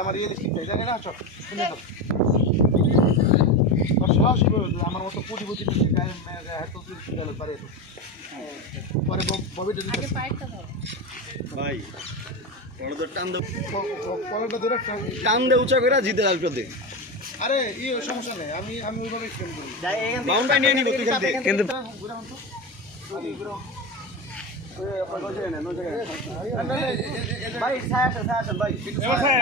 আমার ইয়ে লিস্টিক চাই, জানি না, চল, সাহসী আমার মতো কোটিপতি পারে তো। পরে বব- ববিটা দিতে ভাই টান দে। পরেরটা টান দে উঁচা করে জিতে আসবে দে। আরে ই সমস্যা নেই। আমি আমি ওইভাবে স্ক্যান করি বাউন্ডারি নিয়ে নিব তুই খালি কিন্তু ভাই ছায়া আসেন ছায়া আসেন ভাই। স্যার,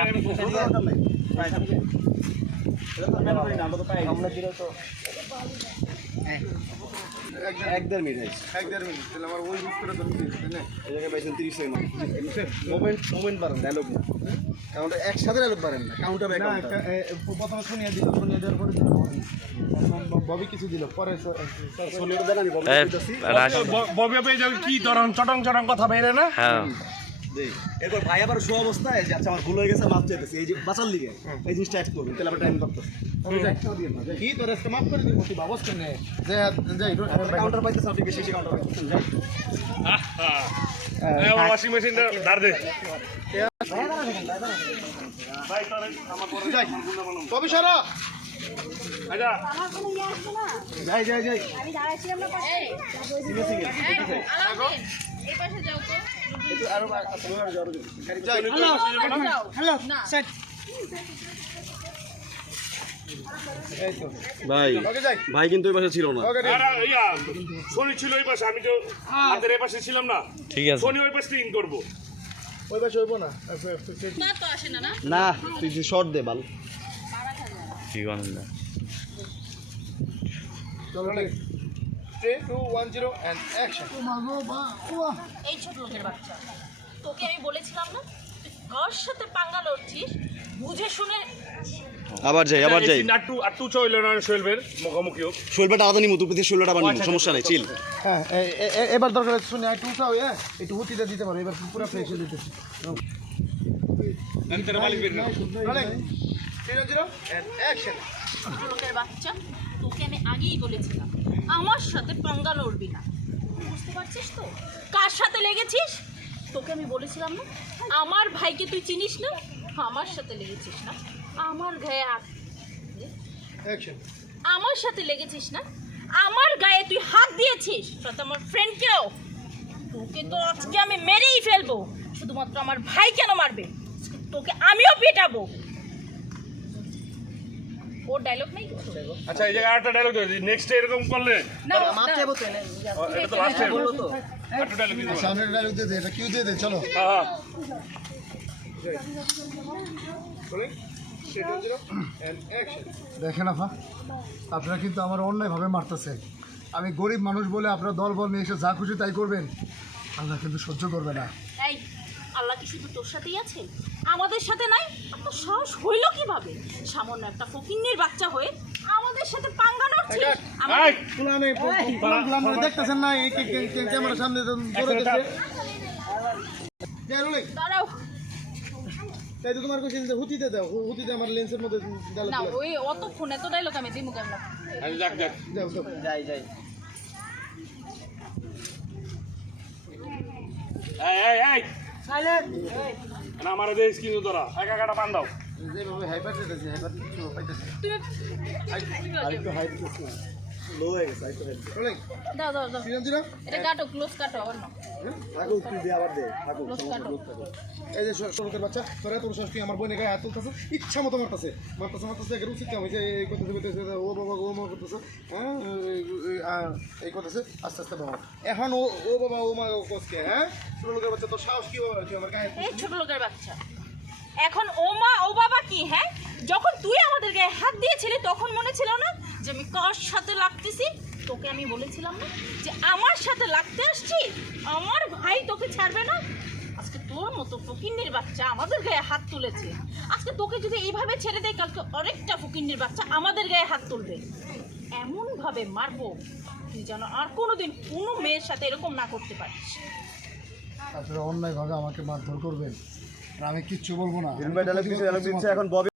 আমি আমরা দিলে তো। এক দেড় মিনিট এক দেড় মিনিট তাহলে আমার ওই বুক করে ধরতে এই জায়গায় পাইছেন তিরিশ সেকেন্ড। মোমেন্ট মোমেন্ট বাড়েন। ডায়লগ না একসাথে ডায়লগ বাড়েন না। কাউন্টার ব্যাক প্রথমে শুনিয়ে দিল শুনিয়ে দেওয়ার পরে ববি। ববি কিছু দিল পরে ববি পেয়ে যাবে কি তরং চটং চটং কথা বেরে না? হ্যাঁ। এরপর ভাই আবার শো অবস্থায় যে আচ্ছা আমার ভুল হয়ে গেছে মাপ চাইতেছে। এই যে বাঁচার লিগে এই জিনিসটা অ্যাড করবেন তাহলে আবার টাইম করতেছে কি? তোর আজকে মাফ করে দিব? তুই বাবস কেন যে যাই কাউন্টার পাইতেছে আপনি বেশি বেশি কাউন্টার পাইতেছেন যাই। ওয়াশিং মেশিনটা ধার দে। ববি সরা। আচ্ছা। আমার কোনো ইয়ে আসবে না। যাই যাই যাই আমি দাঁড়াইছিলাম না পাশে এই পাশে যাও তো একটু আরও আরও যাও যাই হ্যালো না ভাই ভাই কিন্তু ওই পাশে ছিল না ইয়া শনি ছিল ওই পাশে আমি তো হাতের এই পাশে ছিলাম না ঠিক আছে শনি ওই পাশে ইন করব ওই পাশে হইব না আচ্ছা, না তো আসে না না না তুই শর্ট দে বাল ঠিক আছে চলো three two one zero and action এই ছোট লোকের বাচ্চা। তোকে আমি বলেছিলাম না? তুই কার সাথে পাঙ্গা লড়ছিস? বুঝে শুনে আবার যাই আবার যাই। চইল না শৈলবের মুখোমুখি হোক শোলবাটা আলাদা নিমু শোলটা বানিয়ে সমস্যা নেই চিল হ্যাঁ এ- এ- এ- এবার দরকার আছে শুনে একটু উঠাও হ্যাঁ? একটু হুতিটা দিতে পারো এবার পুরো ফ্রেশ দিতেছি জিরো জিরো অ্যাকশন লোকের বাচ্চা। তোকে আমি আগেই বলেছিলাম আমার সাথে পাঙ্গা লড়বি না। বুঝতে পারছিস তো? কার সাথে লেগেছিস? তোকে আমি বলেছিলাম না আমার ভাইকে তুই চিনিস না? আমার সাথে লেগেছিস না আমার গায়ে হাত আমার সাথে লেগেছিস না আমার গায়ে তুই হাত দিয়েছিস? সাথে আমার ফ্রেন্ডকেও তোকে তো আজকে আমি মেরেই ফেলব শুধুমাত্র আমার ভাই কেন মারবে? তোকে আমিও পেটাবো। ওর ডায়লগ নেই আচ্ছা এই জায়গায় একটা ডায়লগ নেক্সট এরকম করলে না মাপ চাইব তো এটা তো লাস্ট বলল তো। একটা ডায়লগ দিতে পারো সামনের ডায়লগ দিয়ে দে এটা কিউ দিয়ে দে চলো। হ্যাঁ দেখেন আফা আপনারা কিন্তু আমার অন্যায়ভাবে মারতেছে আমি গরিব মানুষ বলে আপনারা দল বল নিয়ে এসে যা খুশি তাই করবেন। আল্লাহ কিন্তু সহ্য করবে না। এই আল্লাহ কি শুধু তোর সাথেই আছে আমাদের সাথে নাই তো সাহস হইল কীভাবে? সামান্য একটা ফকিন্নির বাচ্চা হয়ে আমাদের সাথে পাঙ্গা পুলানে দেখতেছেন না এই কে- কে- কে- ক্যামেরার সামনে দাঁড়াও। তাই তো তোমার কোশ্চেন যে হুতিতে দাও হুতিতে আমার লেন্সের মধ্যে ডায়লগ না ওই অত ফোন এত ডাইলগ আমি দিই মুখে আচ্ছা, যাক যাক। যাও যাও। যাই যাই। এই এই এই। না আমার দেশ কিন্তু তোরা একা একাটা পান দাও। যেভাবে হাইপার দিতেছে হাইপার কিছু পাইতেছে। আরেকটু হাইট লো হয়ে গেছে আইতো রুলিং দাও দাও দাও। সিজন জিরো এটা কাটো ক্লোজ কাটো আবার না থাকুক তুই দে আবার দে। থাকুক এই যে সরকার বাচ্চা তোরা তোর শাস্তি আমার বোনের গায়ে হাত তুলতেছে ইচ্ছা মতো মারতেছে। মারতেছে মারতেছে একের উচিত কাম হয়েছে এই করতেছে করতেছে ও বাবা ও মা করতেছে হ্যাঁ? এই- করতেছে আস্তে আস্তে বাবা। এখন ও ও বাবা ও মা ও কোসকে হ্যাঁ? ছোট লোকের বাচ্চা তোর সাহস কি বাবা? তুই আমার গায়ে হাত এই ছোট লোকের বাচ্চা। এখন ও মা ও বাবা কি হ্যাঁ? যখন তুই আমাদের গায়ে হাত দিয়েছিলি তখন মনে ছিল না যে আমি কার সাথে লাগতেছি? তোকে আমি বলেছিলাম না যে আমার সাথে লাগতে আসছি? আমার ভাই তোকে ছাড়বে না? আজকে তোর মতো ফকিন্নির বাচ্চা আমাদের গায়ে হাত তুলেছে। আজকে তোকে যদি এইভাবে ছেড়ে দেয় কালকে অনেকটা ফকিন্নির বাচ্চা আমাদের গায়ে হাত তুলবে। এমনভাবে মারবো তুই যেন আর কোনোদিন কোনো মেয়ের সাথে এরকম না করতে পারিস। আপনারা অন্যায়ভাবে আমাকে মারধর করবেন। আর আমি কিচ্ছু বলব না। এখন ববি